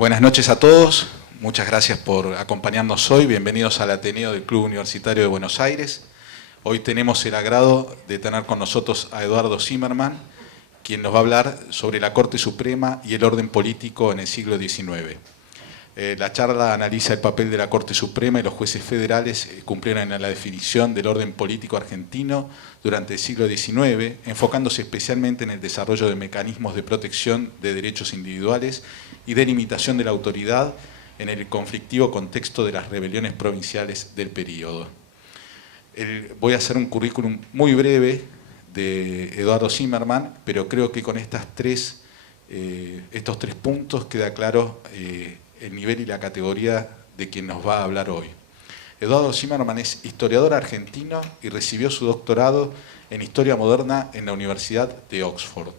Buenas noches a todos, muchas gracias por acompañarnos hoy, bienvenidos al Ateneo del Club Universitario de Buenos Aires. Hoy tenemos el agrado de tener con nosotros a Eduardo Zimmermann, quien nos va a hablar sobre la Corte Suprema y el orden político en el siglo XIX. La charla analiza el papel de la Corte Suprema y los jueces federales cumplieron en la definición del orden político argentino durante el siglo XIX, enfocándose especialmente en el desarrollo de mecanismos de protección de derechos individuales y de limitación de la autoridad en el conflictivo contexto de las rebeliones provinciales del período. Voy a hacer un currículum muy breve de Eduardo Zimmermann, pero creo que con estos tres puntos queda claro el nivel y la categoría de quien nos va a hablar hoy. Eduardo Zimmermann es historiador argentino y recibió su doctorado en Historia Moderna en la Universidad de Oxford.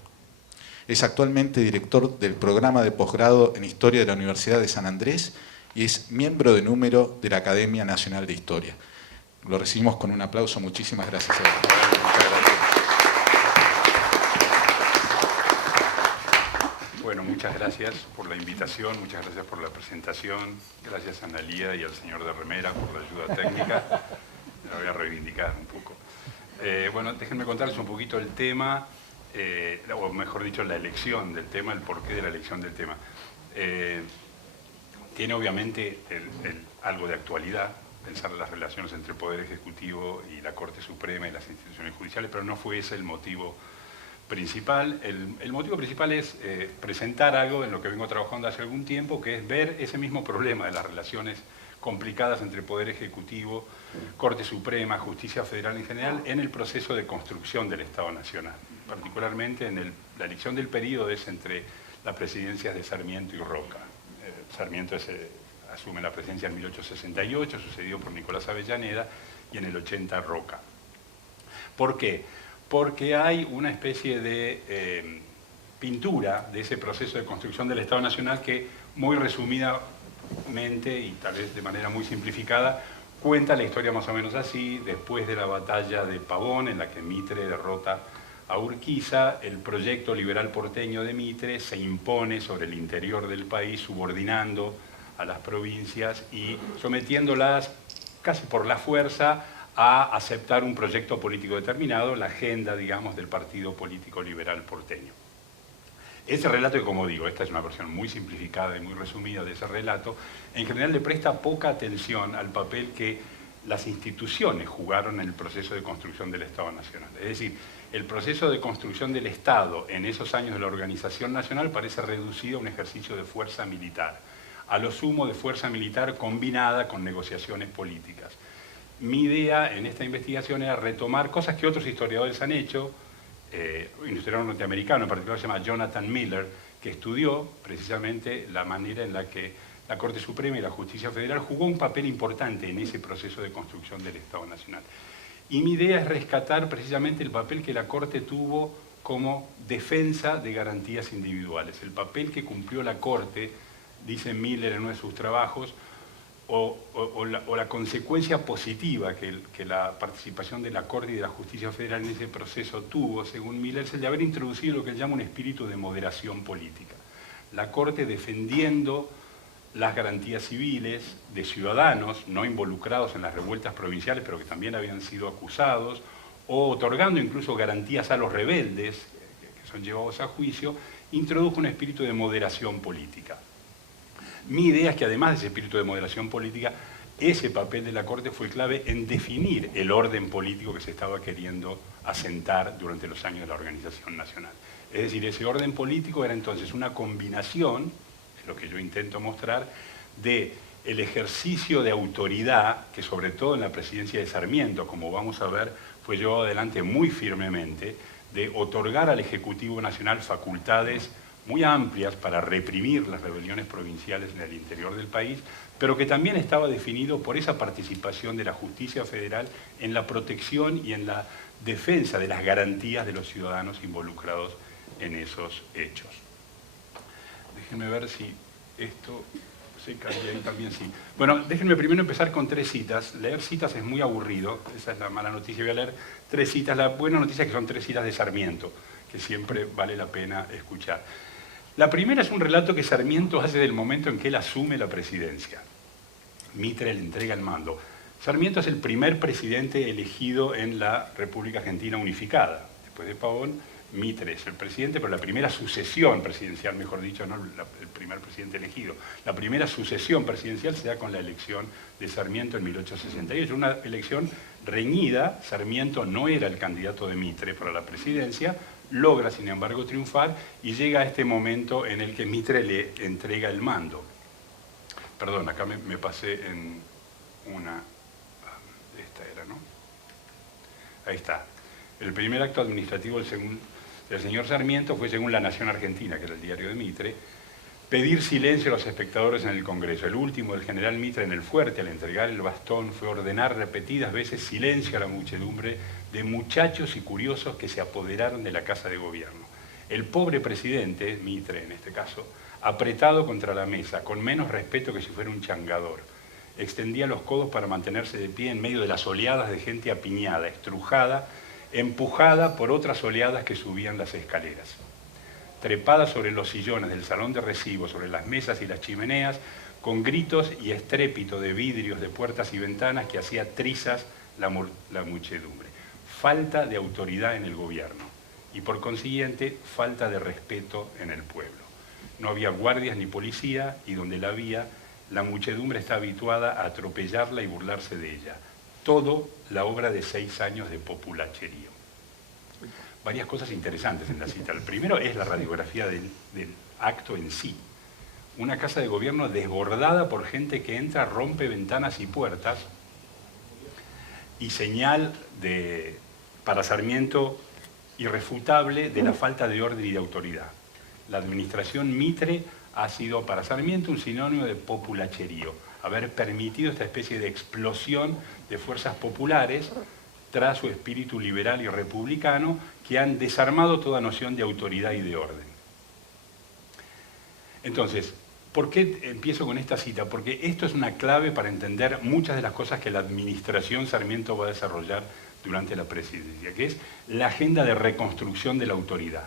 Es actualmente director del programa de posgrado en Historia de la Universidad de San Andrés y es miembro de número de la Academia Nacional de Historia. Lo recibimos con un aplauso. Muchísimas gracias, Eduardo. Bueno, muchas gracias por la invitación, muchas gracias por la presentación, gracias a Analía y al señor de remera por la ayuda técnica. Me la voy a reivindicar un poco. Bueno, déjenme contarles un poquito el tema, o mejor dicho, la elección del tema, el porqué de la elección del tema. Tiene obviamente algo de actualidad, pensar en las relaciones entre el Poder Ejecutivo y la Corte Suprema y las instituciones judiciales, pero no fue ese el motivo principal. El motivo principal es presentar algo en lo que vengo trabajando hace algún tiempo, que es ver ese mismo problema de las relaciones complicadas entre Poder Ejecutivo, Corte Suprema, Justicia Federal en general, en el proceso de construcción del Estado Nacional. Particularmente en la elección del periodo es entre las presidencias de Sarmiento y Roca. Sarmiento asume la presidencia en 1868, sucedido por Nicolás Avellaneda, y en el 80 Roca. ¿Por qué? Porque hay una especie de pintura de ese proceso de construcción del Estado Nacional que, muy resumidamente y tal vez de manera muy simplificada, cuenta la historia más o menos así. Después de la batalla de Pavón, en la que Mitre derrota a Urquiza, el proyecto liberal porteño de Mitre se impone sobre el interior del país, subordinando a las provincias y sometiéndolas casi por la fuerza a aceptar un proyecto político determinado, la agenda, digamos, del Partido Político Liberal porteño. Ese relato, que como digo, esta es una versión muy simplificada y muy resumida de ese relato, en general le presta poca atención al papel que las instituciones jugaron en el proceso de construcción del Estado Nacional. Es decir, el proceso de construcción del Estado en esos años de la organización nacional parece reducido a un ejercicio de fuerza militar, a lo sumo de fuerza militar combinada con negociaciones políticas. Mi idea en esta investigación era retomar cosas que otros historiadores han hecho. Un historiador norteamericano en particular se llama Jonathan Miller, que estudió precisamente la manera en la que la Corte Suprema y la Justicia Federal jugó un papel importante en ese proceso de construcción del Estado Nacional. Y mi idea es rescatar precisamente el papel que la Corte tuvo como defensa de garantías individuales, el papel que cumplió la Corte, dice Miller en uno de sus trabajos, o la consecuencia positiva que la participación de la Corte y de la Justicia Federal en ese proceso tuvo, según Miller, es el de haber introducido lo que él llama un espíritu de moderación política. La Corte defendiendo las garantías civiles de ciudadanos no involucrados en las revueltas provinciales, pero que también habían sido acusados, o otorgando incluso garantías a los rebeldes, que son llevados a juicio, introdujo un espíritu de moderación política. Mi idea es que además de ese espíritu de moderación política, ese papel de la Corte fue clave en definir el orden político que se estaba queriendo asentar durante los años de la organización nacional. Es decir, ese orden político era entonces una combinación, es lo que yo intento mostrar, de el ejercicio de autoridad, que sobre todo en la presidencia de Sarmiento, como vamos a ver, fue llevado adelante muy firmemente, de otorgar al Ejecutivo Nacional facultades muy amplias para reprimir las rebeliones provinciales en el interior del país, pero que también estaba definido por esa participación de la Justicia Federal en la protección y en la defensa de las garantías de los ciudadanos involucrados en esos hechos. Déjenme ver si esto se cae ahí también, sí. Bueno, déjenme primero empezar con 3 citas. Leer citas es muy aburrido, esa es la mala noticia. Voy a leer 3 citas. La buena noticia es que son 3 citas de Sarmiento, que siempre vale la pena escuchar. La primera es un relato que Sarmiento hace del momento en que él asume la presidencia. Mitre le entrega el mando. Sarmiento es el primer presidente elegido en la República Argentina unificada. Después de Pavón, Mitre es el presidente, pero la primera sucesión presidencial, mejor dicho, no el primer presidente elegido. La primera sucesión presidencial se da con la elección de Sarmiento en 1868. Una elección reñida. Sarmiento no era el candidato de Mitre para la presidencia, logra sin embargo triunfar y llega a este momento en el que Mitre le entrega el mando. Perdón, acá me pasé en una... Esta era, ¿no? Ahí está. El primer acto administrativo del señor Sarmiento fue, según La Nación Argentina, que era el diario de Mitre, pedir silencio a los espectadores en el Congreso. El último del general Mitre en el fuerte, al entregar el bastón, fue ordenar repetidas veces silencio a la muchedumbre de muchachos y curiosos que se apoderaron de la Casa de Gobierno. El pobre presidente, Mitre en este caso, apretado contra la mesa, con menos respeto que si fuera un changador, extendía los codos para mantenerse de pie en medio de las oleadas de gente apiñada, estrujada, empujada por otras oleadas que subían las escaleras. Trepada sobre los sillones del salón de recibo, sobre las mesas y las chimeneas, con gritos y estrépito de vidrios de puertas y ventanas que hacía trizas la muchedumbre. Falta de autoridad en el gobierno y, por consiguiente, falta de respeto en el pueblo. No había guardias ni policía y donde la había, la muchedumbre está habituada a atropellarla y burlarse de ella. Todo la obra de 6 años de populacherío. Varias cosas interesantes en la cita. El primero es la radiografía del acto en sí. Una casa de gobierno desbordada por gente que entra, rompe ventanas y puertas, y señal para Sarmiento irrefutable de la falta de orden y de autoridad. La administración Mitre ha sido para Sarmiento un sinónimo de populacherío, haber permitido esta especie de explosión de fuerzas populares tras su espíritu liberal y republicano, que han desarmado toda noción de autoridad y de orden. Entonces, ¿por qué empiezo con esta cita? Porque esto es una clave para entender muchas de las cosas que la administración Sarmiento va a desarrollar durante la presidencia, que es la agenda de reconstrucción de la autoridad.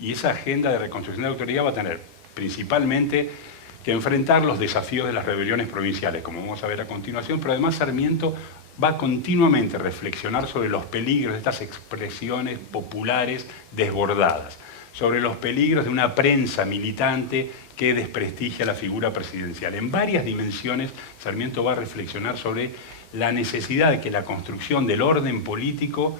Y esa agenda de reconstrucción de la autoridad va a tener principalmente que enfrentar los desafíos de las rebeliones provinciales, como vamos a ver a continuación, pero además Sarmiento va continuamente a reflexionar sobre los peligros de estas expresiones populares desbordadas, sobre los peligros de una prensa militante que desprestigia la figura presidencial. En varias dimensiones, Sarmiento va a reflexionar sobre la necesidad de que la construcción del orden político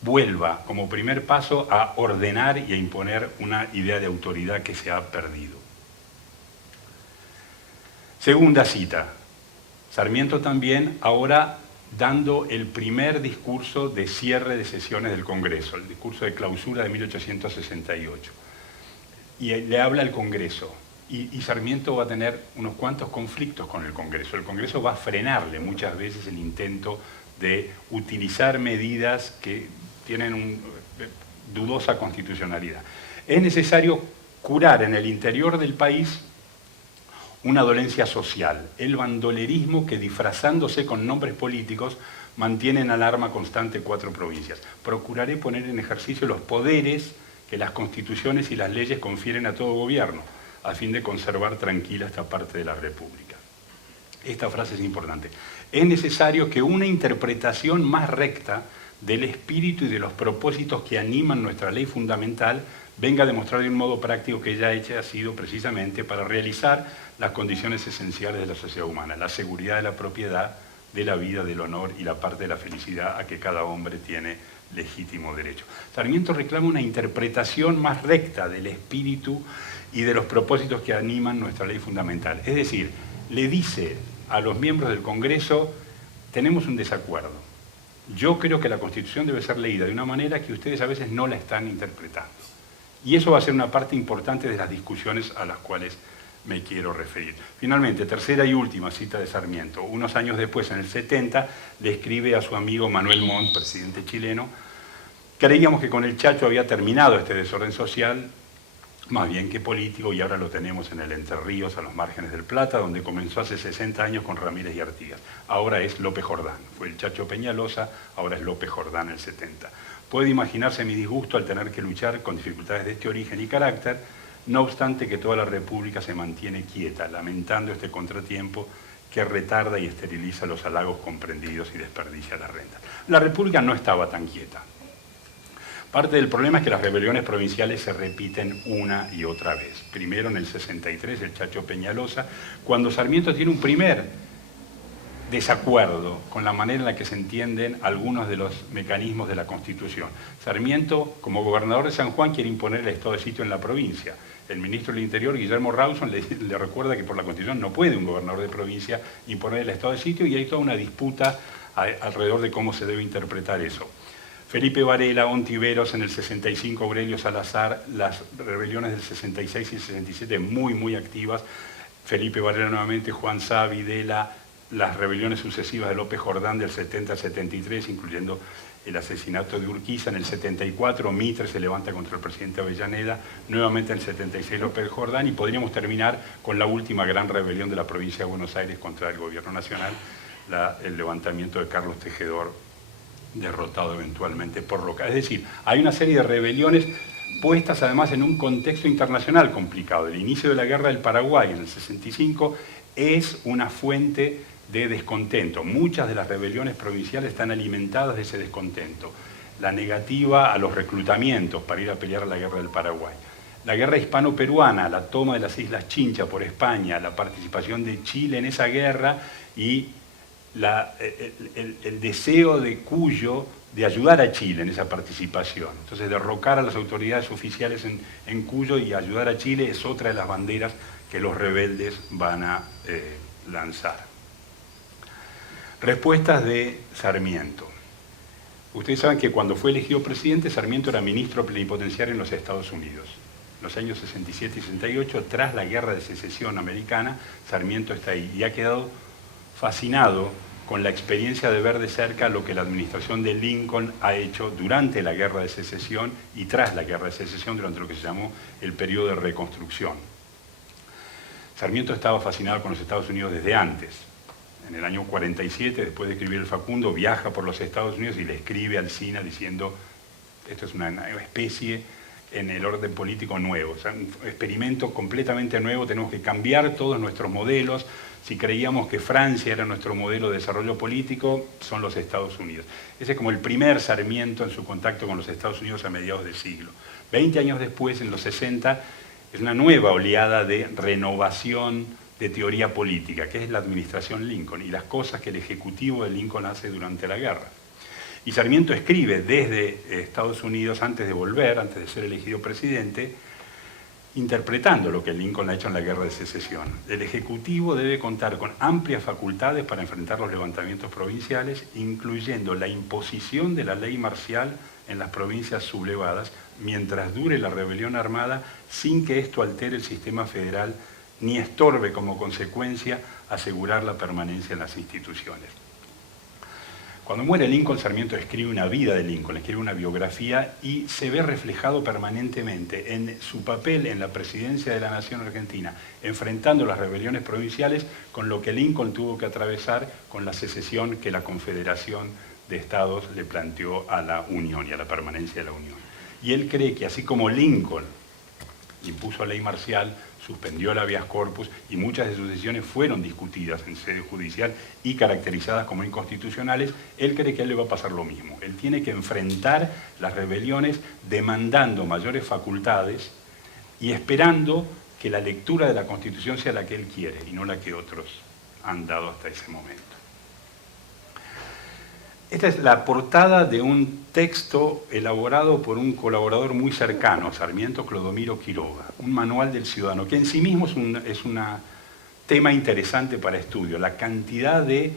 vuelva, como primer paso, a ordenar y a imponer una idea de autoridad que se ha perdido. Segunda cita. Sarmiento también ahora dando el primer discurso de cierre de sesiones del Congreso, el discurso de clausura de 1868. Y le habla al Congreso. Y Sarmiento va a tener unos cuantos conflictos con el Congreso. El Congreso va a frenarle muchas veces el intento de utilizar medidas que tienen dudosa constitucionalidad. Es necesario curar en el interior del país una dolencia social, el bandolerismo que, disfrazándose con nombres políticos, mantiene en alarma constante 4 provincias. Procuraré poner en ejercicio los poderes que las constituciones y las leyes confieren a todo gobierno, a fin de conservar tranquila esta parte de la República. Esta frase es importante. Es necesario que una interpretación más recta del espíritu y de los propósitos que animan nuestra ley fundamental venga a demostrar de un modo práctico que ella hecha ha sido precisamente para realizar las condiciones esenciales de la sociedad humana, la seguridad de la propiedad, de la vida, del honor y la parte de la felicidad a que cada hombre tiene legítimo derecho. Sarmiento reclama una interpretación más recta del espíritu y de los propósitos que animan nuestra ley fundamental. Es decir, le dice a los miembros del Congreso, tenemos un desacuerdo. Yo creo que la Constitución debe ser leída de una manera que ustedes a veces no la están interpretando. Y eso va a ser una parte importante de las discusiones a las cuales me quiero referir. Finalmente, tercera y última cita de Sarmiento. Unos años después, en el 70, le escribe a su amigo Manuel Montt, presidente chileno: creíamos que con el Chacho había terminado este desorden social, más bien que político, y ahora lo tenemos en el Entre Ríos, a los márgenes del Plata, donde comenzó hace 60 años con Ramírez y Artigas. Ahora es López Jordán. Fue el Chacho Peñalosa, ahora es López Jordán el 70. Puede imaginarse mi disgusto al tener que luchar con dificultades de este origen y carácter. no obstante que toda la República se mantiene quieta, lamentando este contratiempo que retarda y esteriliza los halagos comprendidos y desperdicia las rentas. La República no estaba tan quieta. Parte del problema es que las rebeliones provinciales se repiten una y otra vez. Primero en el 63, el Chacho Peñalosa, cuando Sarmiento tiene un primer desacuerdo con la manera en la que se entienden algunos de los mecanismos de la Constitución. Sarmiento, como gobernador de San Juan, quiere imponer el estado de sitio en la provincia. El ministro del Interior, Guillermo Rawson, le recuerda que por la Constitución no puede un gobernador de provincia imponer el estado de sitio, y hay toda una disputa alrededor de cómo se debe interpretar eso. Felipe Varela, Ontiveros en el 65, Aurelio Salazar, las rebeliones del 66 y 67 muy activas. Felipe Varela nuevamente, Juan Sá, Videla, las rebeliones sucesivas de López Jordán del 70 al 73, incluyendo el asesinato de Urquiza. En el 74, Mitre se levanta contra el presidente Avellaneda, nuevamente en el 76 López Jordán, y podríamos terminar con la última gran rebelión de la provincia de Buenos Aires contra el gobierno nacional, el levantamiento de Carlos Tejedor, derrotado eventualmente por Roca. Es decir, hay una serie de rebeliones puestas además en un contexto internacional complicado. El inicio de la guerra del Paraguay en el 65 es una fuente de descontento. Muchas de las rebeliones provinciales están alimentadas de ese descontento. La negativa a los reclutamientos para ir a pelear a la guerra del Paraguay. La guerra hispano-peruana, la toma de las Islas Chincha por España, la participación de Chile en esa guerra y el deseo de Cuyo de ayudar a Chile en esa participación. Entonces, derrocar a las autoridades oficiales en Cuyo y ayudar a Chile es otra de las banderas que los rebeldes van a lanzar. Respuestas de Sarmiento. Ustedes saben que cuando fue elegido presidente, Sarmiento era ministro plenipotenciario en los Estados Unidos. En los años 67 y 68, tras la guerra de secesión americana, Sarmiento está ahí y ha quedado fascinado con la experiencia de ver de cerca lo que la administración de Lincoln ha hecho durante la guerra de secesión y tras la guerra de secesión, durante lo que se llamó el periodo de reconstrucción. Sarmiento estaba fascinado con los Estados Unidos desde antes. En el año 47, después de escribir el Facundo, viaja por los Estados Unidos y le escribe al Alsina diciendo: esto es una especie en el orden político nuevo, o sea, un experimento completamente nuevo, tenemos que cambiar todos nuestros modelos. Si creíamos que Francia era nuestro modelo de desarrollo político, son los Estados Unidos. Ese es como el primer Sarmiento en su contacto con los Estados Unidos a mediados del siglo. 20 años después, en los 60, es una nueva oleada de renovación de teoría política, que es la administración Lincoln y las cosas que el ejecutivo de Lincoln hace durante la guerra. Y Sarmiento escribe desde Estados Unidos, antes de volver, antes de ser elegido presidente, interpretando lo que Lincoln ha hecho en la guerra de secesión. El Ejecutivo debe contar con amplias facultades para enfrentar los levantamientos provinciales, incluyendo la imposición de la ley marcial en las provincias sublevadas, mientras dure la rebelión armada, sin que esto altere el sistema federal ni estorbe como consecuencia asegurar la permanencia en las instituciones. Cuando muere Lincoln, Sarmiento escribe una vida de Lincoln, escribe una biografía y se ve reflejado permanentemente en su papel en la presidencia de la Nación Argentina, enfrentando las rebeliones provinciales con lo que Lincoln tuvo que atravesar con la secesión que la Confederación de Estados le planteó a la Unión y a la permanencia de la Unión. Y él cree que así como Lincoln impuso ley marcial, suspendió el habeas corpus y muchas de sus decisiones fueron discutidas en sede judicial y caracterizadas como inconstitucionales, él cree que a él le va a pasar lo mismo. Él tiene que enfrentar las rebeliones demandando mayores facultades y esperando que la lectura de la Constitución sea la que él quiere y no la que otros han dado hasta ese momento. Esta es la portada de un texto elaborado por un colaborador muy cercano a Sarmiento, Clodomiro Quiroga, un manual del ciudadano, que en sí mismo es un tema interesante para estudio, la cantidad de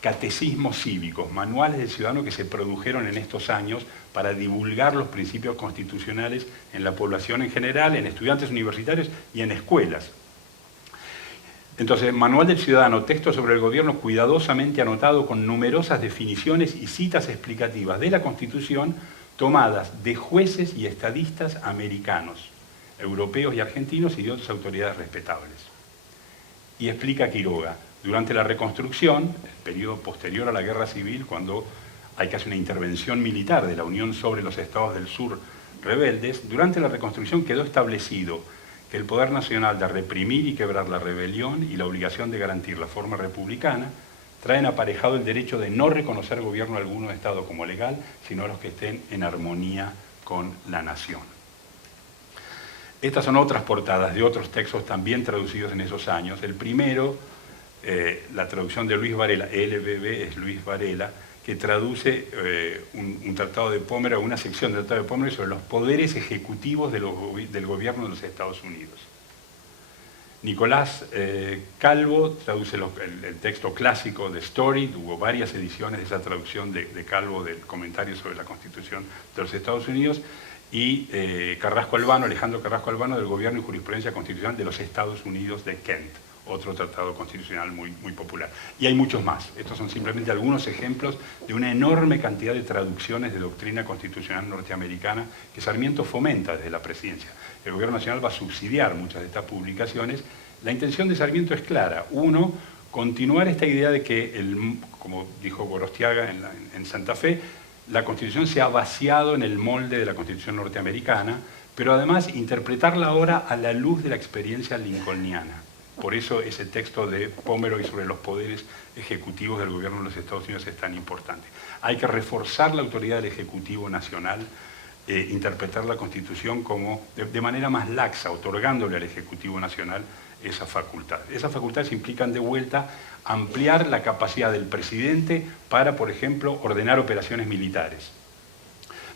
catecismos cívicos, manuales del ciudadano que se produjeron en estos años para divulgar los principios constitucionales en la población en general, en estudiantes universitarios y en escuelas. Entonces, Manual del Ciudadano, texto sobre el gobierno cuidadosamente anotado con numerosas definiciones y citas explicativas de la Constitución tomadas de jueces y estadistas americanos, europeos y argentinos y de otras autoridades respetables. Y explica Quiroga, durante la reconstrucción, el periodo posterior a la Guerra Civil, cuando hay que hacer una intervención militar de la Unión sobre los estados del sur rebeldes, durante la reconstrucción quedó establecido que el poder nacional de reprimir y quebrar la rebelión y la obligación de garantir la forma republicana traen aparejado el derecho de no reconocer gobierno alguno de Estado como legal, sino a los que estén en armonía con la nación. Estas son otras portadas de otros textos también traducidos en esos años. El primero, la traducción de Luis Varela, LBB es Luis Varela, que traduce un tratado de Pomeroy, una sección del tratado de Pomeroy sobre los poderes ejecutivos del gobierno de los Estados Unidos. Nicolás Calvo traduce el texto clásico de Story, hubo varias ediciones de esa traducción de Calvo del comentario sobre la Constitución de los Estados Unidos, y Alejandro Carrasco Albano, del Gobierno y Jurisprudencia Constitucional de los Estados Unidos de Kent, otro tratado constitucional muy popular. Y hay muchos más. Estos son simplemente algunos ejemplos de una enorme cantidad de traducciones de doctrina constitucional norteamericana que Sarmiento fomenta desde la presidencia. El Gobierno Nacional va a subsidiar muchas de estas publicaciones. La intención de Sarmiento es clara. Uno, continuar esta idea de que, como dijo Gorostiaga en Santa Fe, la Constitución se ha vaciado en el molde de la Constitución norteamericana, pero además interpretarla ahora a la luz de la experiencia lincolniana. Por eso ese texto de Pomeroy sobre los poderes ejecutivos del gobierno de los Estados Unidos es tan importante. Hay que reforzar la autoridad del Ejecutivo Nacional, interpretar la Constitución como de manera más laxa, otorgándole al Ejecutivo Nacional esa facultad. Esas facultades implican de vuelta ampliar la capacidad del presidente para, por ejemplo, ordenar operaciones militares,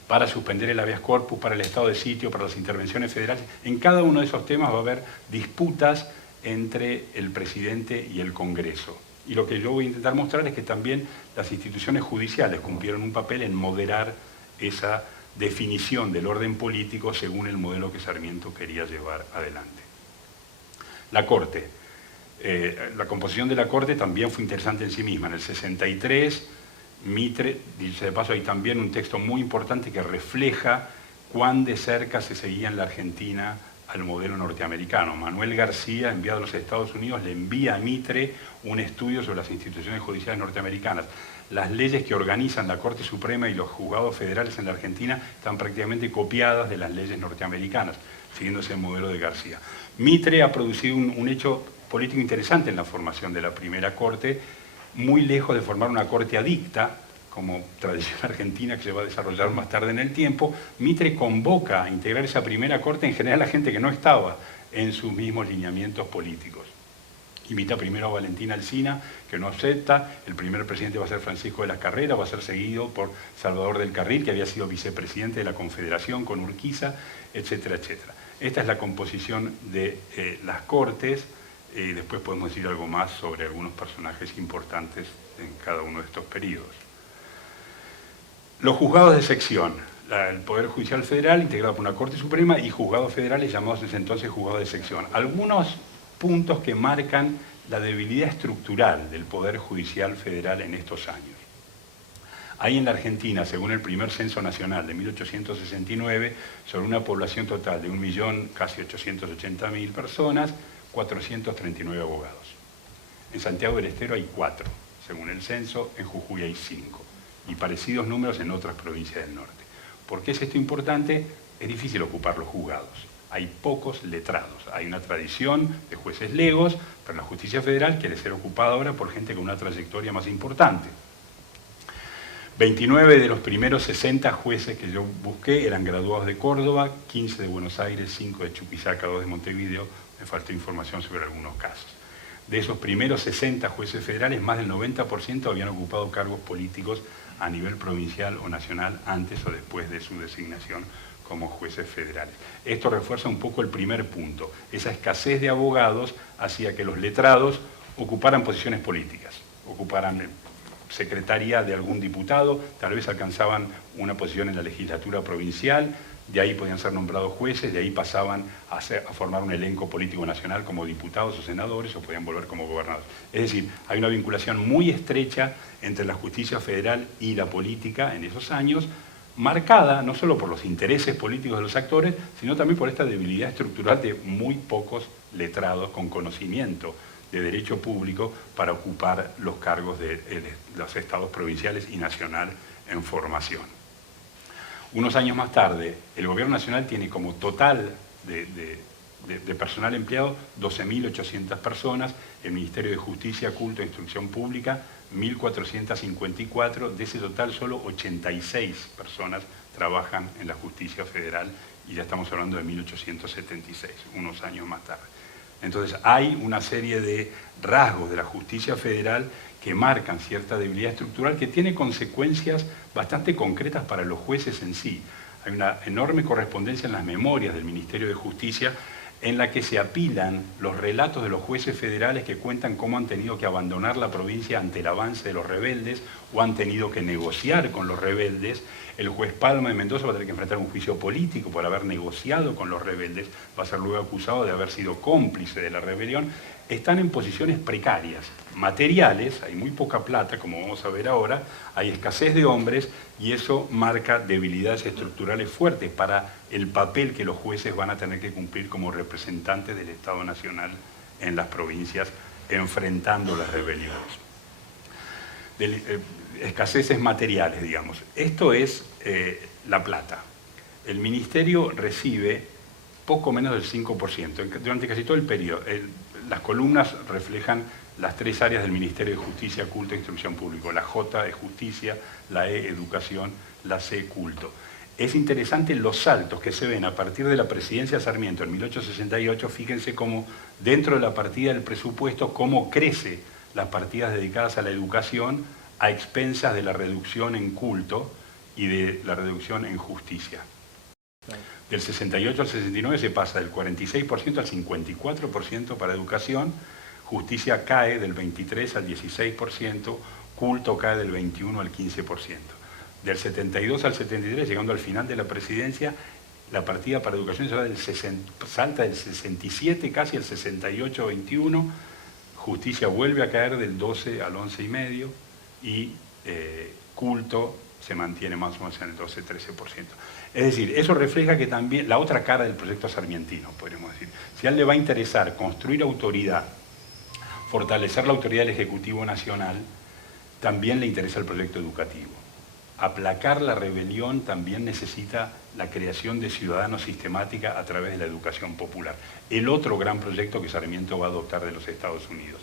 para suspender el habeas corpus, para el estado de sitio, para las intervenciones federales. En cada uno de esos temas va a haber disputas entre el presidente y el Congreso. Y lo que yo voy a intentar mostrar es que también las instituciones judiciales cumplieron un papel en moderar esa definición del orden político según el modelo que Sarmiento quería llevar adelante. La Corte. La composición de la Corte también fue interesante en sí misma. En el 63, Mitre, dice de paso, hay también un texto muy importante que refleja cuán de cerca se seguía en la Argentina al modelo norteamericano. Manuel García, enviado a los Estados Unidos, le envía a Mitre un estudio sobre las instituciones judiciales norteamericanas. Las leyes que organizan la Corte Suprema y los juzgados federales en la Argentina están prácticamente copiadas de las leyes norteamericanas, siguiendo ese modelo de García. Mitre ha producido un hecho político interesante en la formación de la primera Corte, muy lejos de formar una Corte adicta, como tradición argentina que se va a desarrollar más tarde en el tiempo. Mitre convoca a integrar esa primera Corte en general a gente que no estaba en sus mismos lineamientos políticos. Invita primero a Valentín Alsina, que no acepta. El primer presidente va a ser Francisco de la Carrera, va a ser seguido por Salvador del Carril, que había sido vicepresidente de la Confederación con Urquiza, etcétera, etcétera. Esta es la composición de las Cortes. Después podemos decir algo más sobre algunos personajes importantes en cada uno de estos periodos. Los juzgados de sección. El Poder Judicial Federal, integrado por una Corte Suprema, y juzgados federales llamados desde entonces juzgados de sección. Algunos puntos que marcan la debilidad estructural del Poder Judicial Federal en estos años. Hay en la Argentina, según el primer censo nacional de 1869, sobre una población total de 1.880.000 personas, 439 abogados. En Santiago del Estero hay 4, según el censo, en Jujuy hay 5, y parecidos números en otras provincias del norte. ¿Por qué es esto importante? Es difícil ocupar los juzgados. Hay pocos letrados. Hay una tradición de jueces legos, pero la justicia federal quiere ser ocupada ahora por gente con una trayectoria más importante. 29 de los primeros 60 jueces que yo busqué eran graduados de Córdoba, 15 de Buenos Aires, 5 de Chuquisaca, 2 de Montevideo. Me faltó información sobre algunos casos. De esos primeros 60 jueces federales, más del 90% habían ocupado cargos políticos a nivel provincial o nacional antes o después de su designación como jueces federales. Esto refuerza un poco el primer punto. Esa escasez de abogados hacía que los letrados ocuparan posiciones políticas, ocuparan secretaría de algún diputado, tal vez alcanzaban una posición en la legislatura provincial, de ahí podían ser nombrados jueces, de ahí pasaban a formar un elenco político nacional como diputados o senadores, o podían volver como gobernadores. Es decir, hay una vinculación muy estrecha entre la justicia federal y la política en esos años, marcada no solo por los intereses políticos de los actores, sino también por esta debilidad estructural de muy pocos letrados con conocimiento de derecho público para ocupar los cargos de los estados provinciales y nacional en formación. Unos años más tarde, el gobierno nacional tiene como total de de personal empleado, 12.800 personas. El Ministerio de Justicia, Culto e Instrucción Pública, 1.454. De ese total, solo 86 personas trabajan en la justicia federal y ya estamos hablando de 1.876, unos años más tarde. Entonces hay una serie de rasgos de la justicia federal que marcan cierta debilidad estructural que tiene consecuencias bastante concretas para los jueces en sí. Hay una enorme correspondencia en las memorias del Ministerio de Justicia en la que se apilan los relatos de los jueces federales que cuentan cómo han tenido que abandonar la provincia ante el avance de los rebeldes o han tenido que negociar con los rebeldes. El juez Palma de Mendoza va a tener que enfrentar un juicio político por haber negociado con los rebeldes, va a ser luego acusado de haber sido cómplice de la rebelión. Están en posiciones precarias, materiales, hay muy poca plata, como vamos a ver ahora, hay escasez de hombres y eso marca debilidades estructurales fuertes para el papel que los jueces van a tener que cumplir como representantes del Estado Nacional en las provincias enfrentando las rebeliones. Escaseces materiales, digamos. Esto es la plata. El Ministerio recibe poco menos del 5%. Durante casi todo el periodo, las columnas reflejan las tres áreas del Ministerio de Justicia, Culto e Instrucción Pública. La J es Justicia, la E Educación, la C Culto. Es interesante los saltos que se ven a partir de la presidencia de Sarmiento en 1868. Fíjense cómo dentro de la partida del presupuesto, cómo crece las partidas dedicadas a la educación a expensas de la reducción en culto y de la reducción en justicia. Del 68 al 69 se pasa del 46% al 54% para educación, justicia cae del 23 al 16%, culto cae del 21 al 15%. Del 72 al 73, llegando al final de la presidencia, la partida para educación salta del 67 casi al 68-21, justicia vuelve a caer del 12 al 11,5% y culto se mantiene más o menos en el 12-13%. Es decir, eso refleja que también la otra cara del proyecto sarmientino, podríamos decir. Si a él le va a interesar construir autoridad, fortalecer la autoridad del Ejecutivo Nacional, también le interesa el proyecto educativo. Aplacar la rebelión también necesita la creación de ciudadanos sistemática a través de la educación popular. El otro gran proyecto que Sarmiento va a adoptar de los Estados Unidos.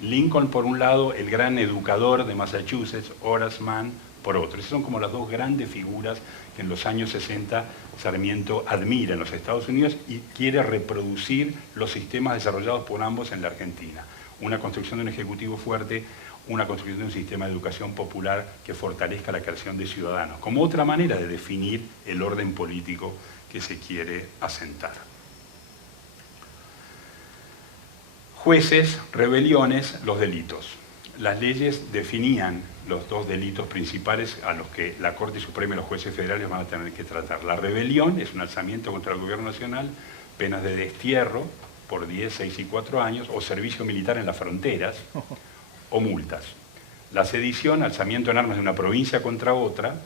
Lincoln, por un lado, el gran educador de Massachusetts, Horace Mann, por otro. Esas son como las dos grandes figuras que en los años 60 Sarmiento admira en los Estados Unidos y quiere reproducir los sistemas desarrollados por ambos en la Argentina. Una construcción de un ejecutivo fuerte, una construcción de un sistema de educación popular que fortalezca la creación de ciudadanos, como otra manera de definir el orden político que se quiere asentar. Jueces, rebeliones, los delitos. Las leyes definían los dos delitos principales a los que la Corte Suprema y los jueces federales van a tener que tratar. La rebelión es un alzamiento contra el gobierno nacional, penas de destierro por 10, 6 y 4 años, o servicio militar en las fronteras, o multas. La sedición, alzamiento en armas de una provincia contra otra,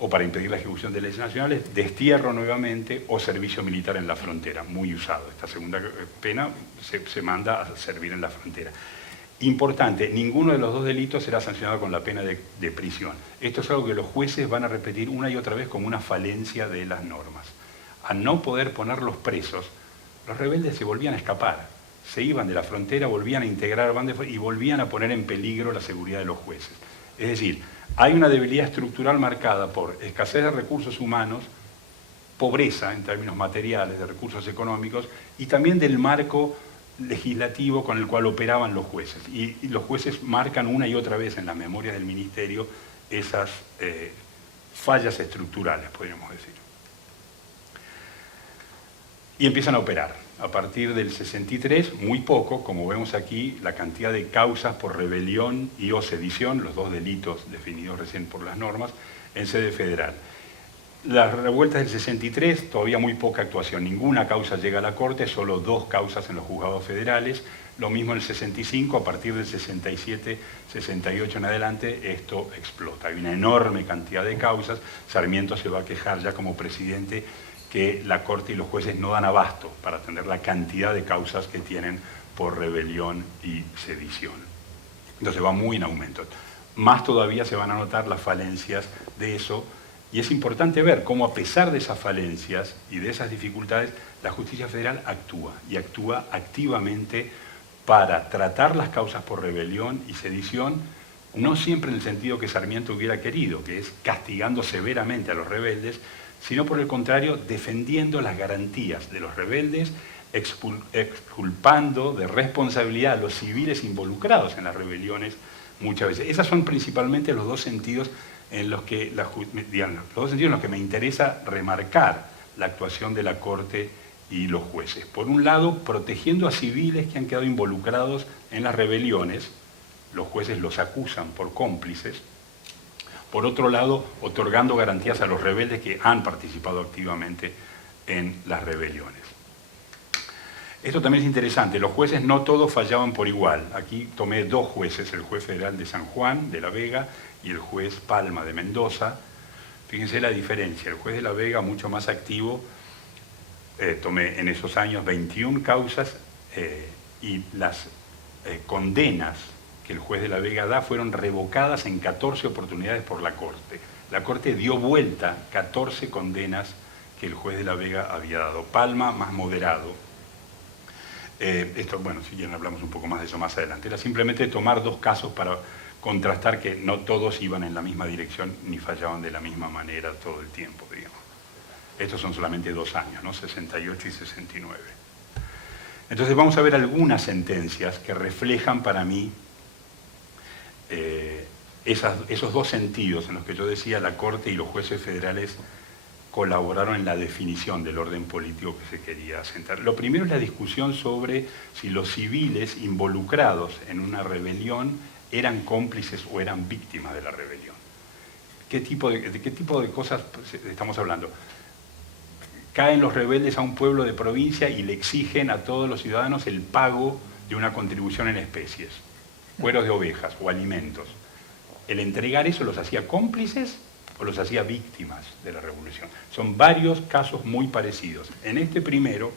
o para impedir la ejecución de leyes nacionales, destierro nuevamente o servicio militar en la frontera, muy usado. Esta segunda pena se manda a servir en la frontera. Importante, ninguno de los dos delitos será sancionado con la pena de prisión. Esto es algo que los jueces van a repetir una y otra vez como una falencia de las normas. Al no poder ponerlos presos, los rebeldes se volvían a escapar, se iban de la frontera, volvían a integrar bandas y volvían a poner en peligro la seguridad de los jueces. Es decir, hay una debilidad estructural marcada por escasez de recursos humanos, pobreza en términos materiales, de recursos económicos, y también del marco legislativo con el cual operaban los jueces. Y los jueces marcan una y otra vez en las memorias del Ministerio esas fallas estructurales, podríamos decir. Y empiezan a operar. A partir del 63, muy poco, como vemos aquí, la cantidad de causas por rebelión y o sedición, los dos delitos definidos recién por las normas, en sede federal. Las revueltas del 63, todavía muy poca actuación, ninguna causa llega a la Corte, solo 2 causas en los juzgados federales. Lo mismo en el 65, a partir del 67, 68 en adelante, esto explota. Hay una enorme cantidad de causas. Sarmiento se va a quejar ya como presidente que la Corte y los jueces no dan abasto para atender la cantidad de causas que tienen por rebelión y sedición. Entonces va muy en aumento. Más todavía se van a notar las falencias de eso Y es importante ver cómo, a pesar de esas falencias y de esas dificultades, la justicia federal actúa, y actúa activamente para tratar las causas por rebelión y sedición, no siempre en el sentido que Sarmiento hubiera querido, que es castigando severamente a los rebeldes, sino por el contrario, defendiendo las garantías de los rebeldes, exculpando de responsabilidad a los civiles involucrados en las rebeliones muchas veces. Esos son principalmente los dos sentidos en los que, me interesa remarcar la actuación de la Corte y los jueces. Por un lado, protegiendo a civiles que han quedado involucrados en las rebeliones, los jueces los acusan por cómplices. Por otro lado, otorgando garantías a los rebeldes que han participado activamente en las rebeliones. Esto también es interesante, los jueces no todos fallaban por igual. Aquí tomé dos jueces, el juez federal de San Juan, de La Vega, y el juez Palma, de Mendoza. Fíjense la diferencia, el juez de La Vega, mucho más activo, tomé en esos años 21 causas y las condenas que el juez de La Vega da fueron revocadas en 14 oportunidades por la Corte. La Corte dio vuelta 14 condenas que el juez de La Vega había dado. Palma, más moderado. Esto, bueno, si quieren hablamos un poco más de eso más adelante. Era simplemente tomar dos casos para contrastar que no todos iban en la misma dirección ni fallaban de la misma manera todo el tiempo, digamos. Estos son solamente 2 años, ¿no? 68 y 69. Entonces vamos a ver algunas sentencias que reflejan para mí esos dos sentidos en los que yo decía la Corte y los jueces federales colaboraron en la definición del orden político que se quería asentar. Lo primero es la discusión sobre si los civiles involucrados en una rebelión eran cómplices o eran víctimas de la rebelión. ¿De qué tipo de cosas estamos hablando? Caen los rebeldes a un pueblo de provincia y le exigen a todos los ciudadanos el pago de una contribución en especies, cueros de ovejas o alimentos. El entregar eso los hacía cómplices o los hacía víctimas de la revolución. Son varios casos muy parecidos. En este primero,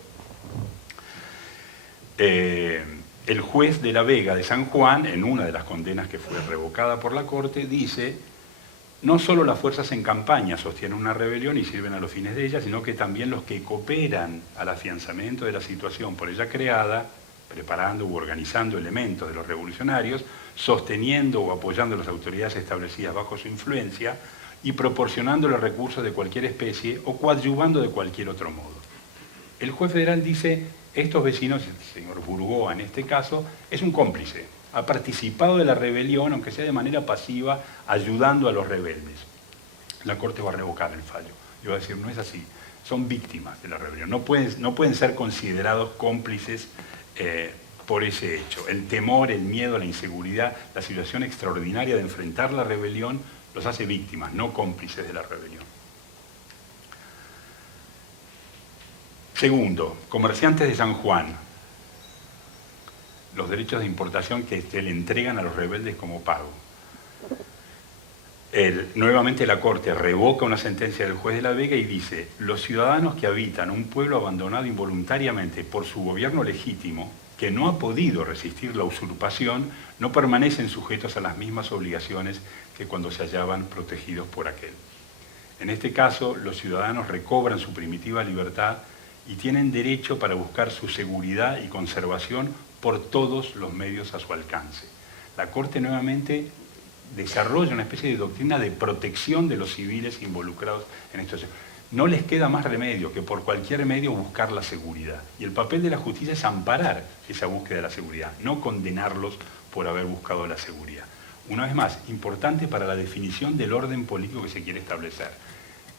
el juez de La Vega de San Juan, en una de las condenas que fue revocada por la Corte, dice: no solo las fuerzas en campaña sostienen una rebelión y sirven a los fines de ella, sino que también los que cooperan al afianzamiento de la situación por ella creada, preparando u organizando elementos de los revolucionarios, sosteniendo o apoyando a las autoridades establecidas bajo su influencia y proporcionándole recursos de cualquier especie o coadyuvando de cualquier otro modo. El juez federal dice: estos vecinos, el señor Burgoa en este caso, es un cómplice, ha participado de la rebelión, aunque sea de manera pasiva, ayudando a los rebeldes. La Corte va a revocar el fallo y va a decir: no es así, son víctimas de la rebelión, no pueden ser considerados cómplices por ese hecho. El temor, el miedo, la inseguridad, la situación extraordinaria de enfrentar la rebelión los hace víctimas, no cómplices de la rebelión. Segundo, comerciantes de San Juan, los derechos de importación que se le entregan a los rebeldes como pago. Nuevamente la Corte revoca una sentencia del juez de La Vega y dice: los ciudadanos que habitan un pueblo abandonado involuntariamente por su gobierno legítimo, que no ha podido resistir la usurpación, no permanecen sujetos a las mismas obligaciones que cuando se hallaban protegidos por aquel. En este caso, los ciudadanos recobran su primitiva libertad y tienen derecho para buscar su seguridad y conservación por todos los medios a su alcance. La Corte nuevamente desarrolla una especie de doctrina de protección de los civiles involucrados en estos hechos. No les queda más remedio que por cualquier medio buscar la seguridad. Y el papel de la justicia es amparar esa búsqueda de la seguridad, no condenarlos por haber buscado la seguridad. Una vez más, importante para la definición del orden político que se quiere establecer.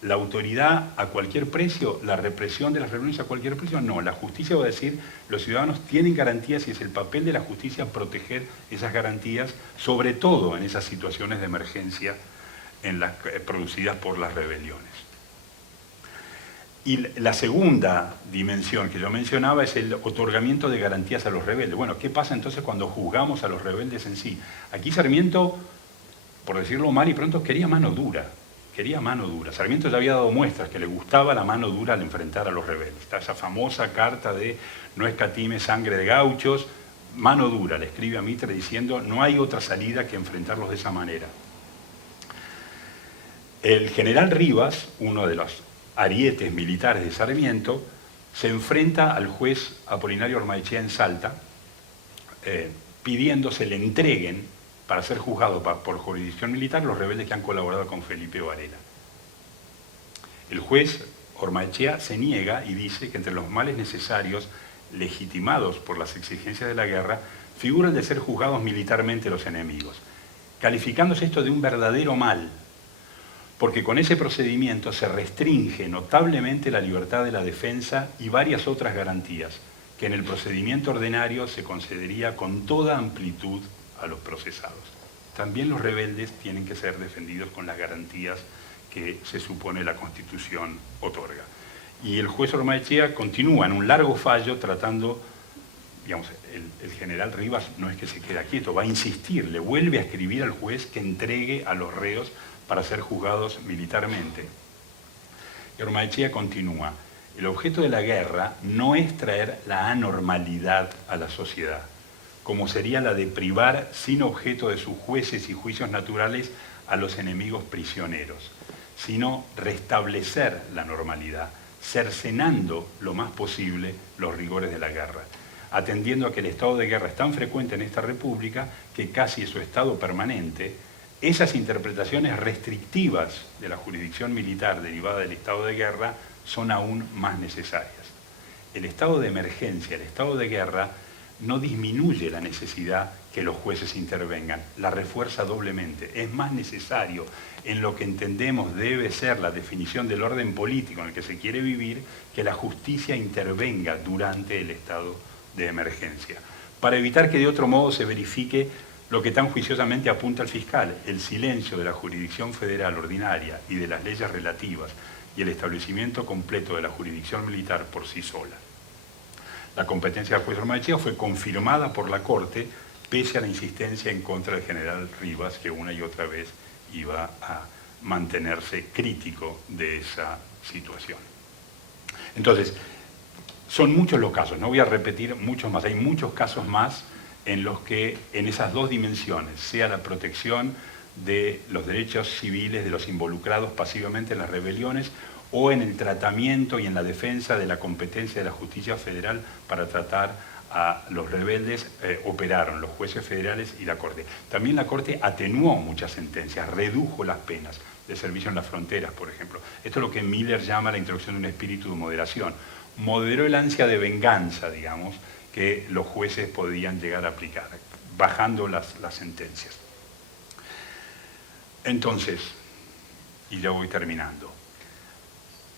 La autoridad a cualquier precio, la represión de las rebeliones a cualquier precio, no. La justicia va a decir: los ciudadanos tienen garantías y es el papel de la justicia proteger esas garantías, sobre todo en esas situaciones de emergencia producidas por las rebeliones. Y la segunda dimensión que yo mencionaba es el otorgamiento de garantías a los rebeldes. Bueno, ¿qué pasa entonces cuando juzgamos a los rebeldes en sí? Aquí Sarmiento, por decirlo mal y pronto, quería mano dura. Sarmiento ya había dado muestras que le gustaba la mano dura al enfrentar a los rebeldes. Está esa famosa carta de "no escatime sangre de gauchos", mano dura, le escribe a Mitre diciendo: no hay otra salida que enfrentarlos de esa manera. El general Rivas, uno de los arietes militares de Sarmiento, se enfrenta al juez Apolinario Ormaechea en Salta, pidiendo se le entreguen para ser juzgados por jurisdicción militar los rebeldes que han colaborado con Felipe Varela. El juez Ormaechea se niega y dice que entre los males necesarios legitimados por las exigencias de la guerra figura el de ser juzgados militarmente los enemigos, calificándose esto de un verdadero mal, porque con ese procedimiento se restringe notablemente la libertad de la defensa y varias otras garantías que en el procedimiento ordinario se concedería con toda amplitud a los procesados. También los rebeldes tienen que ser defendidos con las garantías que se supone la Constitución otorga. Y el juez Ormaechea continúa en un largo fallo tratando, digamos, el general Rivas no es que se queda quieto, va a insistir, le vuelve a escribir al juez que entregue a los reos para ser juzgados militarmente. Y Ormaechea continúa: el objeto de la guerra no es traer la anormalidad a la sociedad, como sería la de privar sin objeto de sus jueces y juicios naturales a los enemigos prisioneros, sino restablecer la normalidad, cercenando lo más posible los rigores de la guerra, atendiendo a que el estado de guerra es tan frecuente en esta república que casi es su estado permanente. Esas interpretaciones restrictivas de la jurisdicción militar derivada del estado de guerra son aún más necesarias. El estado de emergencia, el estado de guerra, no disminuye la necesidad que los jueces intervengan, la refuerza doblemente. Es más necesario en lo que entendemos debe ser la definición del orden político en el que se quiere vivir, que la justicia intervenga durante el estado de emergencia, para evitar que de otro modo se verifique lo que tan juiciosamente apunta el fiscal: el silencio de la jurisdicción federal ordinaria y de las leyes relativas y el establecimiento completo de la jurisdicción militar por sí sola. La competencia del juez Ormaechea fue confirmada por la Corte pese a la insistencia en contra del general Rivas, que una y otra vez iba a mantenerse crítico de esa situación. Entonces, son muchos los casos, no voy a repetir muchos más, hay muchos casos más en los que en esas dos dimensiones, sea la protección de los derechos civiles de los involucrados pasivamente en las rebeliones o en el tratamiento y en la defensa de la competencia de la justicia federal para tratar a los rebeldes, operaron los jueces federales y la Corte. También la Corte atenuó muchas sentencias, redujo las penas de servicio en las fronteras, por ejemplo. Esto es lo que Miller llama la introducción de un espíritu de moderación. Moderó el ansia de venganza, digamos, que los jueces podían llegar a aplicar, bajando las sentencias. Entonces, y ya voy terminando,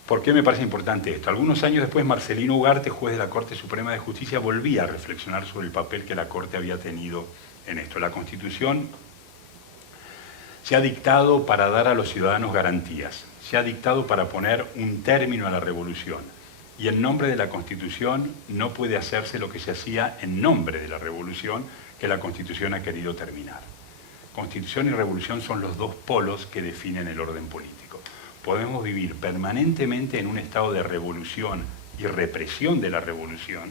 ¿por qué me parece importante esto? Algunos años después, Marcelino Ugarte, juez de la Corte Suprema de Justicia, volvía a reflexionar sobre el papel que la Corte había tenido en esto. La Constitución se ha dictado para dar a los ciudadanos garantías, se ha dictado para poner un término a la revolución. Y en nombre de la Constitución no puede hacerse lo que se hacía en nombre de la revolución, que la Constitución ha querido terminar. Constitución y revolución son los dos polos que definen el orden político. Podemos vivir permanentemente en un estado de revolución y represión de la revolución,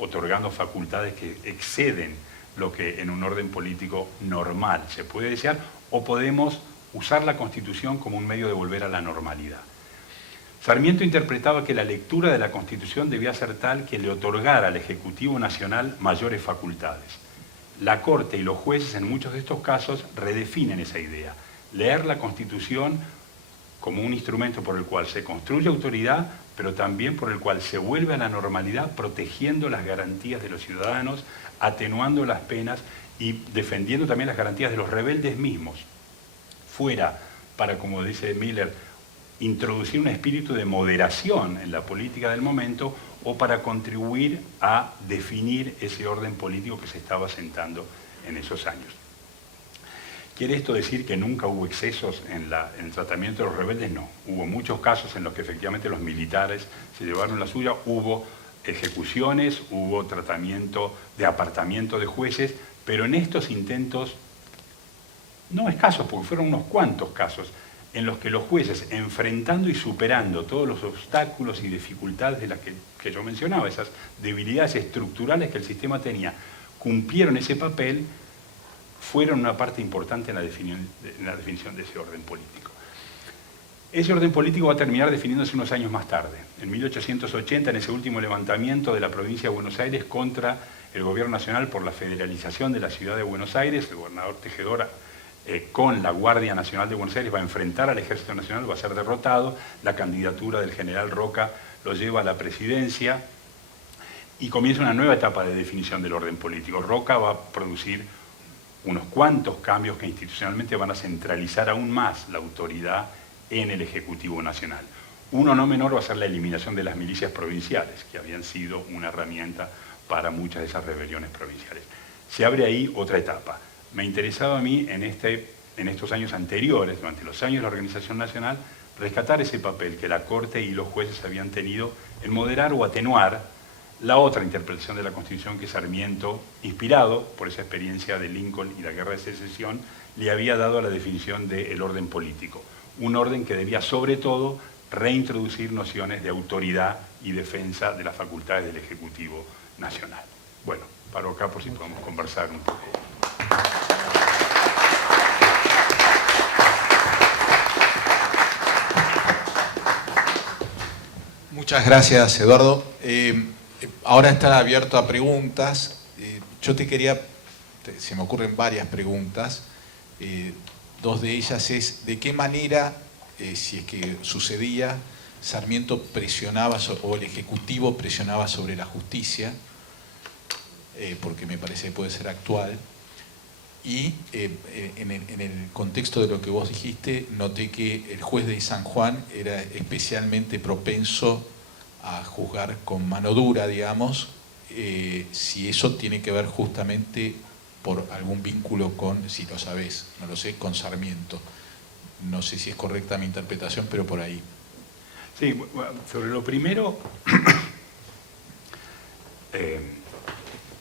otorgando facultades que exceden lo que en un orden político normal se puede desear, o podemos usar la Constitución como un medio de volver a la normalidad. Sarmiento interpretaba que la lectura de la Constitución debía ser tal que le otorgara al Ejecutivo Nacional mayores facultades. La Corte y los jueces en muchos de estos casos redefinen esa idea. Leer la Constitución como un instrumento por el cual se construye autoridad, pero también por el cual se vuelve a la normalidad, protegiendo las garantías de los ciudadanos, atenuando las penas y defendiendo también las garantías de los rebeldes mismos. Fuera para, como dice Miller, introducir un espíritu de moderación en la política del momento o para contribuir a definir ese orden político que se estaba sentando en esos años. ¿Quiere esto decir que nunca hubo excesos en el tratamiento de los rebeldes? No. Hubo muchos casos en los que efectivamente los militares se llevaron la suya, hubo ejecuciones, hubo tratamiento de apartamiento de jueces, pero en estos intentos, no escasos, porque fueron unos cuantos casos, en los que los jueces, enfrentando y superando todos los obstáculos y dificultades de las que yo mencionaba, esas debilidades estructurales que el sistema tenía, cumplieron ese papel, fueron una parte importante en la definición de ese orden político. Ese orden político va a terminar definiéndose unos años más tarde. En 1880, en ese último levantamiento de la provincia de Buenos Aires contra el gobierno nacional por la federalización de la ciudad de Buenos Aires, el gobernador Tejedora, con la Guardia Nacional de Buenos Aires, va a enfrentar al Ejército Nacional, va a ser derrotado, la candidatura del general Roca lo lleva a la presidencia y comienza una nueva etapa de definición del orden político. Roca va a producir unos cuantos cambios que institucionalmente van a centralizar aún más la autoridad en el Ejecutivo Nacional. Uno no menor va a ser la eliminación de las milicias provinciales, que habían sido una herramienta para muchas de esas rebeliones provinciales. Se abre ahí otra etapa. Me interesaba a mí en estos años anteriores, durante los años de la Organización Nacional, rescatar ese papel que la Corte y los jueces habían tenido en moderar o atenuar la otra interpretación de la Constitución que Sarmiento, inspirado por esa experiencia de Lincoln y la Guerra de Secesión, le había dado a la definición del orden político. Un orden que debía, sobre todo, reintroducir nociones de autoridad y defensa de las facultades del Ejecutivo Nacional. Bueno, paro acá por si podemos conversar un poco. Muchas gracias, Eduardo. Ahora está abierto a preguntas. Yo se me ocurren varias preguntas. Dos de ellas es, ¿de qué manera, si es que sucedía, Sarmiento presionaba, o el Ejecutivo presionaba sobre la justicia? Porque me parece que puede ser actual. Y en el contexto de lo que vos dijiste, noté que el juez de San Juan era especialmente propenso a juzgar con mano dura, digamos, si eso tiene que ver justamente por algún vínculo con, si lo sabés, no lo sé, con Sarmiento. No sé si es correcta mi interpretación, pero por ahí. Sí, sobre lo primero,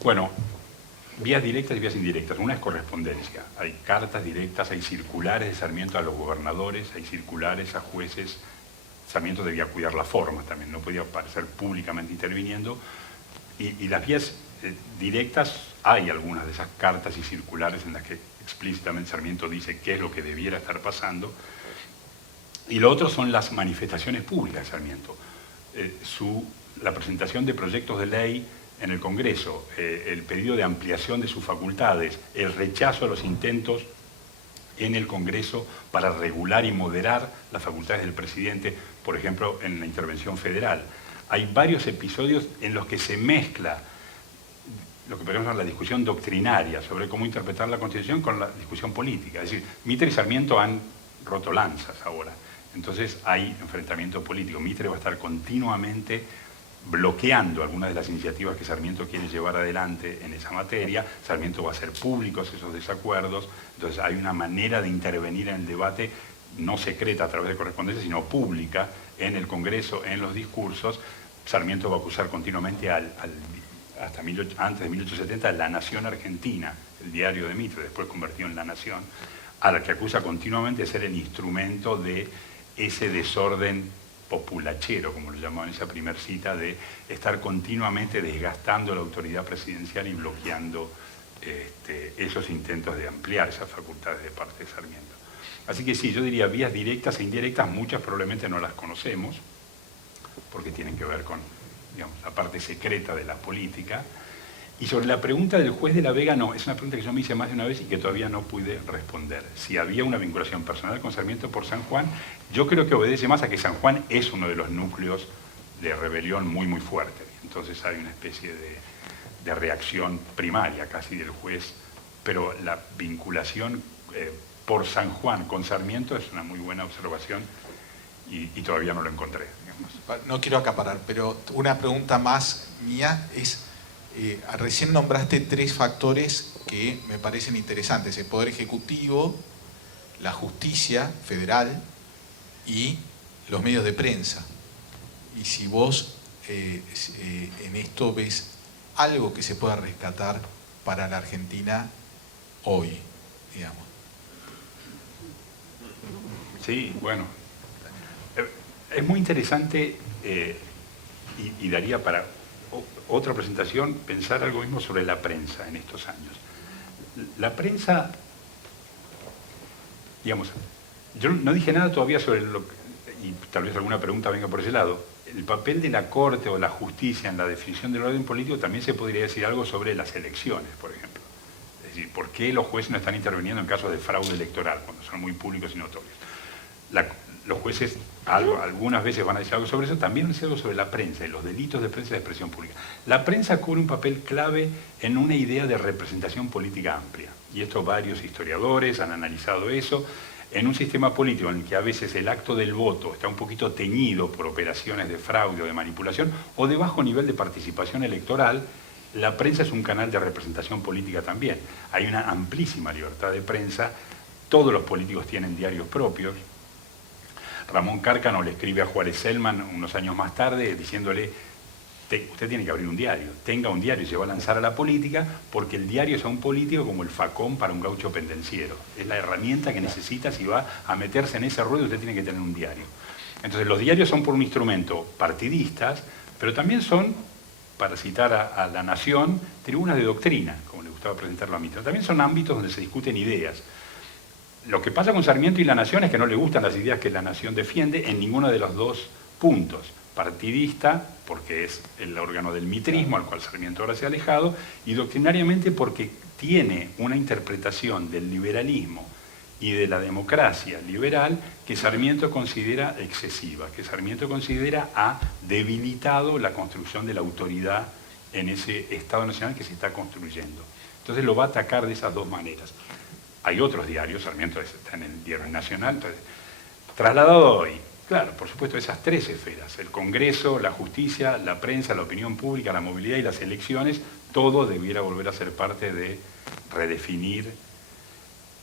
bueno, vías directas y vías indirectas. Una es correspondencia. Hay cartas directas, hay circulares de Sarmiento a los gobernadores, hay circulares a jueces. Sarmiento debía cuidar la forma también, no podía aparecer públicamente interviniendo. Y las vías directas, hay algunas de esas cartas y circulares en las que explícitamente Sarmiento dice qué es lo que debiera estar pasando. Y lo otro son las manifestaciones públicas de Sarmiento. La presentación de proyectos de ley en el Congreso, el pedido de ampliación de sus facultades, el rechazo a los intentos en el Congreso para regular y moderar las facultades del presidente, por ejemplo, en la intervención federal. Hay varios episodios en los que se mezcla lo que podemos llamar la discusión doctrinaria sobre cómo interpretar la Constitución con la discusión política. Es decir, Mitre y Sarmiento han roto lanzas ahora. Entonces hay enfrentamiento político. Mitre va a estar continuamente bloqueando algunas de las iniciativas que Sarmiento quiere llevar adelante en esa materia. Sarmiento va a hacer públicos esos desacuerdos. Entonces hay una manera de intervenir en el debate, no secreta a través de correspondencia, sino pública, en el Congreso, en los discursos. Sarmiento va a acusar continuamente antes de 1870 La Nación Argentina, el diario de Mitre, después convertido en La Nación, a la que acusa continuamente de ser el instrumento de ese desorden populachero, como lo llamaban en esa primera cita, de estar continuamente desgastando la autoridad presidencial y bloqueando esos intentos de ampliar esas facultades de parte de Sarmiento. Así que sí, yo diría vías directas e indirectas, muchas probablemente no las conocemos, porque tienen que ver con, digamos, la parte secreta de la política. Y sobre la pregunta del juez de la Vega, no, es una pregunta que yo me hice más de una vez y que todavía no pude responder. Si había una vinculación personal con Sarmiento por San Juan, yo creo que obedece más a que San Juan es uno de los núcleos de rebelión muy, muy fuerte. Entonces hay una especie de reacción primaria casi del juez, pero la vinculación por San Juan con Sarmiento es una muy buena observación y todavía no lo encontré, digamos. No quiero acaparar, pero una pregunta más mía es, recién nombraste 3 factores que me parecen interesantes: el Poder Ejecutivo, la justicia federal y los medios de prensa. Y si vos en esto ves algo que se pueda rescatar para la Argentina hoy, digamos. Sí, bueno. Es muy interesante y daría para otra presentación pensar algo mismo sobre la prensa en estos años. La prensa, digamos, yo no dije nada todavía sobre y tal vez alguna pregunta venga por ese lado, el papel de la Corte o la justicia en la definición del orden político también se podría decir algo sobre las elecciones, por ejemplo. Es decir, ¿por qué los jueces no están interviniendo en casos de fraude electoral, cuando son muy públicos y notorios? Los jueces algunas veces van a decir algo sobre eso, también van a decir algo sobre la prensa y los delitos de prensa y de expresión pública. La prensa cubre un papel clave en una idea de representación política amplia, y esto varios historiadores han analizado eso. En un sistema político en el que a veces el acto del voto está un poquito teñido por operaciones de fraude o de manipulación o de bajo nivel de participación electoral, la prensa es un canal de representación política también. Hay una amplísima libertad de prensa, todos los políticos tienen diarios propios. Ramón Cárcano le escribe a Juárez Selman unos años más tarde diciéndole: usted tiene que abrir un diario, tenga un diario y se va a lanzar a la política, porque el diario es a un político como el facón para un gaucho pendenciero. Es la herramienta que necesita si va a meterse en ese ruedo, usted tiene que tener un diario. Entonces los diarios son por un instrumento partidistas, pero también son, para citar a La Nación, tribunas de doctrina, como le gustaba presentarlo a Mitre. También son ámbitos donde se discuten ideas. Lo que pasa con Sarmiento y La Nación es que no le gustan las ideas que La Nación defiende en ninguno de los dos puntos. Partidista, porque es el órgano del mitrismo, al cual Sarmiento ahora se ha alejado, y doctrinariamente porque tiene una interpretación del liberalismo y de la democracia liberal que Sarmiento considera excesiva, que Sarmiento considera ha debilitado la construcción de la autoridad en ese Estado Nacional que se está construyendo. Entonces lo va a atacar de esas dos maneras. Hay otros diarios, Sarmiento está en el Diario Nacional, entonces, trasladado hoy. Claro, por supuesto, esas tres esferas, el Congreso, la justicia, la prensa, la opinión pública, la movilidad y las elecciones, todo debiera volver a ser parte de redefinir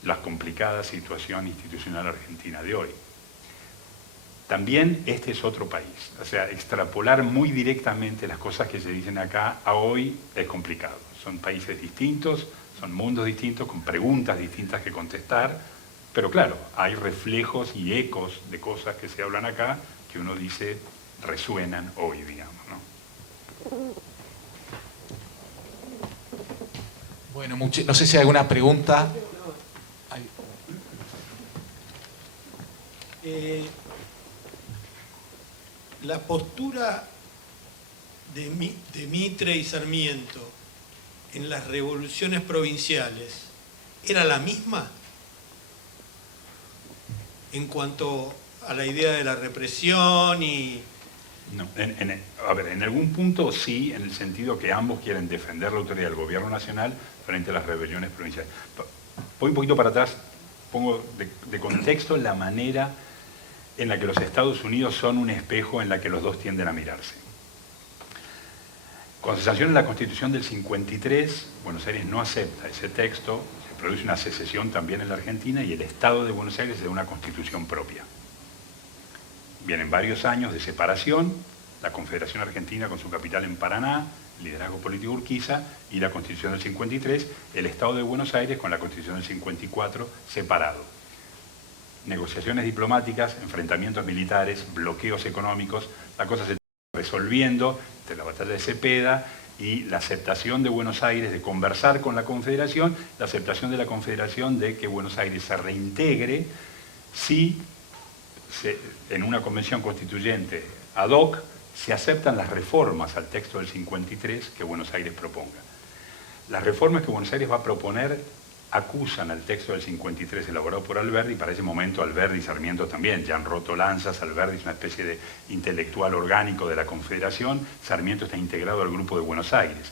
la complicada situación institucional argentina de hoy. También este es otro país, o sea, extrapolar muy directamente las cosas que se dicen acá a hoy es complicado. Son países distintos, son mundos distintos, con preguntas distintas que contestar. Pero claro, hay reflejos y ecos de cosas que se hablan acá que uno dice resuenan hoy, digamos, ¿no? Bueno, no sé si hay alguna pregunta. La postura de Mitre y Sarmiento en las revoluciones provinciales, ¿era la misma? En cuanto a la idea de la represión y... No, a ver, en algún punto sí, en el sentido que ambos quieren defender la autoridad del gobierno nacional frente a las rebeliones provinciales. Voy un poquito para atrás, pongo de contexto la manera en la que los Estados Unidos son un espejo en la que los dos tienden a mirarse. Cuando se sanciona la Constitución del 53, Buenos Aires no acepta ese texto, se produce una secesión también en la Argentina y el Estado de Buenos Aires es de una constitución propia. Vienen varios años de separación, la Confederación Argentina con su capital en Paraná, liderazgo político Urquiza, y la Constitución del 53, el Estado de Buenos Aires con la Constitución del 54 separado. Negociaciones diplomáticas, enfrentamientos militares, bloqueos económicos, la cosa se está resolviendo entre la batalla de Cepeda y la aceptación de Buenos Aires de conversar con la Confederación, la aceptación de la Confederación de que Buenos Aires se reintegre si en una convención constituyente ad hoc se aceptan las reformas al texto del 53 que Buenos Aires proponga. Las reformas que Buenos Aires va a proponer acusan al texto del 53 elaborado por Alberdi, y para ese momento Alberdi y Sarmiento también, ya han roto lanzas. Alberdi es una especie de intelectual orgánico de la Confederación, Sarmiento está integrado al Grupo de Buenos Aires.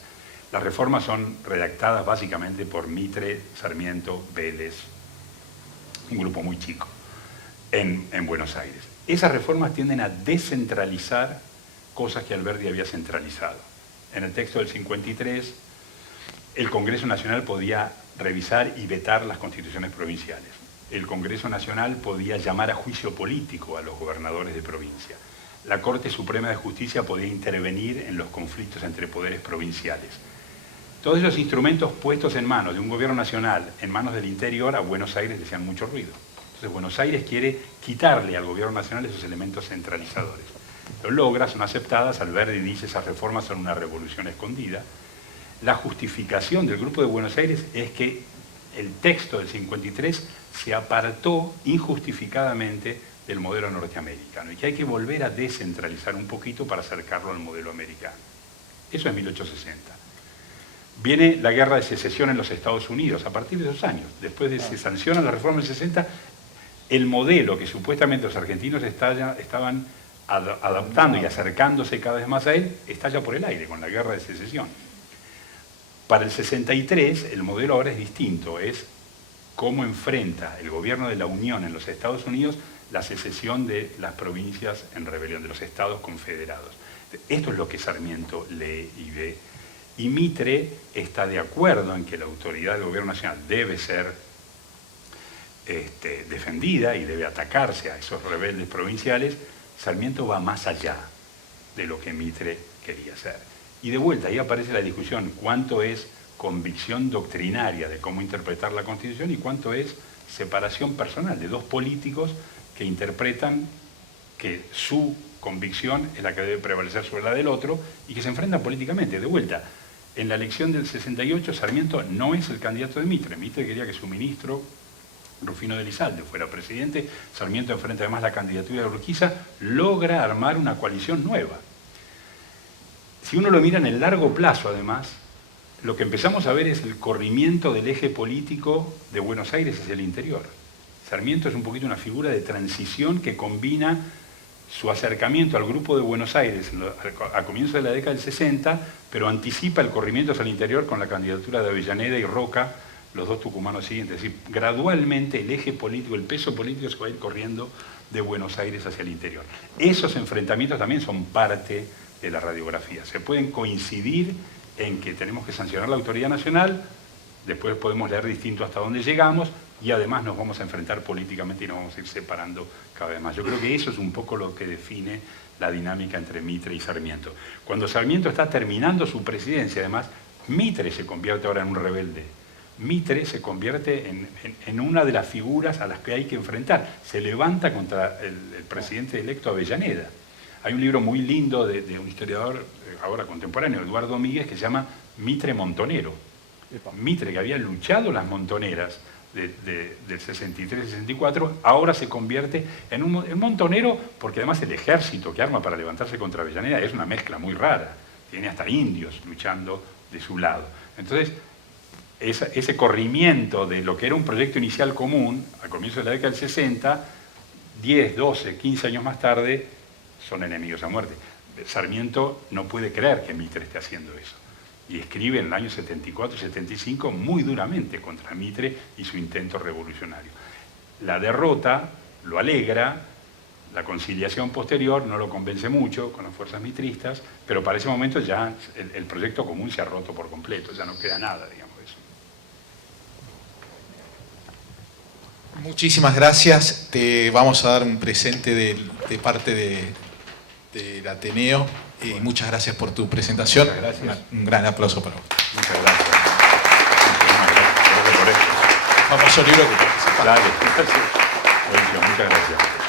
Las reformas son redactadas básicamente por Mitre, Sarmiento, Vélez, un grupo muy chico, en Buenos Aires. Esas reformas tienden a descentralizar cosas que Alberdi había centralizado. En el texto del 53, el Congreso Nacional podía revisar y vetar las constituciones provinciales. El Congreso Nacional podía llamar a juicio político a los gobernadores de provincia. La Corte Suprema de Justicia podía intervenir en los conflictos entre poderes provinciales. Todos esos instrumentos puestos en manos de un gobierno nacional, en manos del interior, a Buenos Aires le hacían mucho ruido. Entonces Buenos Aires quiere quitarle al gobierno nacional esos elementos centralizadores. Lo logra, son aceptadas, Alberdi dice esas reformas son una revolución escondida. La justificación del Grupo de Buenos Aires es que el texto del 53 se apartó injustificadamente del modelo norteamericano y que hay que volver a descentralizar un poquito para acercarlo al modelo americano. Eso es 1860. Viene la guerra de secesión en los Estados Unidos a partir de esos años. Después de que se sanciona la reforma del 60, el modelo que supuestamente los argentinos estaban adaptando y acercándose cada vez más a él, estalla por el aire con la guerra de secesión. Para el 63 el modelo ahora es distinto, es cómo enfrenta el gobierno de la Unión en los Estados Unidos la secesión de las provincias en rebelión, de los estados confederados. Esto es lo que Sarmiento lee y ve. Y Mitre está de acuerdo en que la autoridad del gobierno nacional debe ser defendida y debe atacarse a esos rebeldes provinciales. Sarmiento va más allá de lo que Mitre quería hacer. Y de vuelta, ahí aparece la discusión, cuánto es convicción doctrinaria de cómo interpretar la Constitución y cuánto es separación personal de dos políticos que interpretan que su convicción es la que debe prevalecer sobre la del otro y que se enfrentan políticamente. De vuelta, en la elección del 68 Sarmiento no es el candidato de Mitre. Mitre quería que su ministro, Rufino de Elizalde, fuera presidente. Sarmiento enfrenta además la candidatura de Urquiza, logra armar una coalición nueva. Si uno lo mira en el largo plazo, además, lo que empezamos a ver es el corrimiento del eje político de Buenos Aires hacia el interior. Sarmiento es un poquito una figura de transición que combina su acercamiento al grupo de Buenos Aires a comienzos de la década del 60, pero anticipa el corrimiento hacia el interior con la candidatura de Avellaneda y Roca, los dos tucumanos siguientes. Es decir, gradualmente el eje político, el peso político se va a ir corriendo de Buenos Aires hacia el interior. Esos enfrentamientos también son parte de la radiografía. Se pueden coincidir en que tenemos que sancionar la autoridad nacional, después podemos leer distinto hasta dónde llegamos y además nos vamos a enfrentar políticamente y nos vamos a ir separando cada vez más. Yo creo que eso es un poco lo que define la dinámica entre Mitre y Sarmiento. Cuando Sarmiento está terminando su presidencia, además, Mitre se convierte ahora en un rebelde. Mitre se convierte en una de las figuras a las que hay que enfrentar. Se levanta contra el presidente electo Avellaneda. Hay un libro muy lindo de un historiador ahora contemporáneo, Eduardo Míguez, que se llama Mitre Montonero. Mitre, que había luchado las montoneras del 63-64, ahora se convierte en un montonero, porque además el ejército que arma para levantarse contra Avellaneda es una mezcla muy rara. Tiene hasta indios luchando de su lado. Entonces, ese corrimiento de lo que era un proyecto inicial común, al comienzo de la década del 60, 10, 12, 15 años más tarde, son enemigos a muerte. Sarmiento no puede creer que Mitre esté haciendo eso. Y escribe en el año 74 y 75 muy duramente contra Mitre y su intento revolucionario. La derrota lo alegra, la conciliación posterior no lo convence mucho con las fuerzas mitristas, pero para ese momento ya el proyecto común se ha roto por completo, ya no queda nada, digamos, de eso. Muchísimas gracias. Te vamos a dar un presente de parte del Ateneo. Muchas gracias por tu presentación. Muchas gracias. Un gran aplauso para vos. Muchas gracias. Gracias por esto. Famoso libro que participaste. Dale. Buenísimo, muchas gracias.